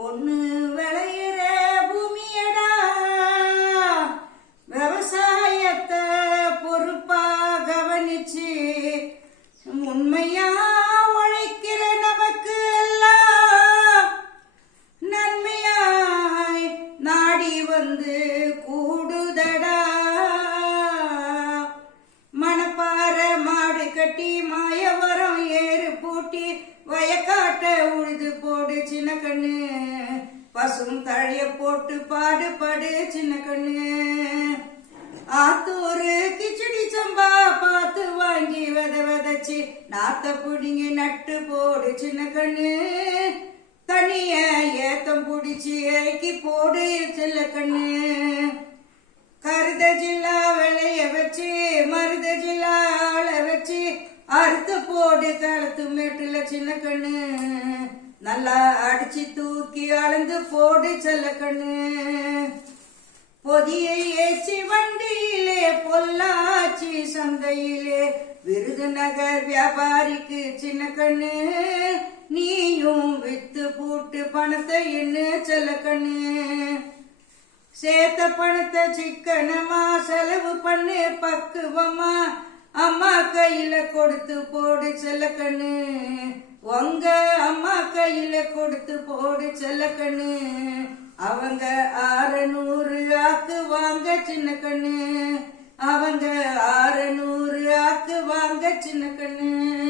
பொண்ணு விளையிற பூமியடா. விவசாயத்தை பொறுப்பா கவனிச்சு உண்மையா உழைக்கிற நமக்கு எல்லாம் நன்மையாய் நாடி வந்து கூடுதடா. காட்ட உழுது போடு சின்ன கண்ணு. பசும் தழைய போட்டு பாடு பாடு சின்ன கண்ணு. ஆத்தூரு கிச்சடி சம்பா பார்த்து வாங்கி வித விதச்சி நாத்த புடிங்கி நட்டு போடு சின்ன கண்ணு. தனிய ஏத்தம் புடிச்சு இறக்கி போடு சின்ன கண்ணு. கருத ஜில்லா விளைய வச்சு கோடி காலத்து மேட்டுல சின்ன கண்ணு. நல்லா அடிச்சு தூக்கி அளந்து போடு செல்ல கண்ணு. பொதியை ஏச்சி வண்டியிலே பொள்ளாச்சி சந்தையிலே. விருதுநகர் வியாபாரிக்கு சின்ன கண்ணு. நீயும் வித்து பூட்டு பணத்தை என்ன செல்ல கண்ணு. சேர்த்த பணத்தை சிக்கனமா செலவு பண்ணு பக்குவமா. அம்மா கையில கொடுத்து போடு செல்ல கண்ணு. உங்க அம்மா கையில கொடுத்து போடு செல்ல கண்ணு. அவங்க ஆறுநூறு ஆக்கு வாங்க சின்ன கண்ணு. அவங்க ஆறுநூறு ஆக்கு வாங்க சின்ன கண்ணு.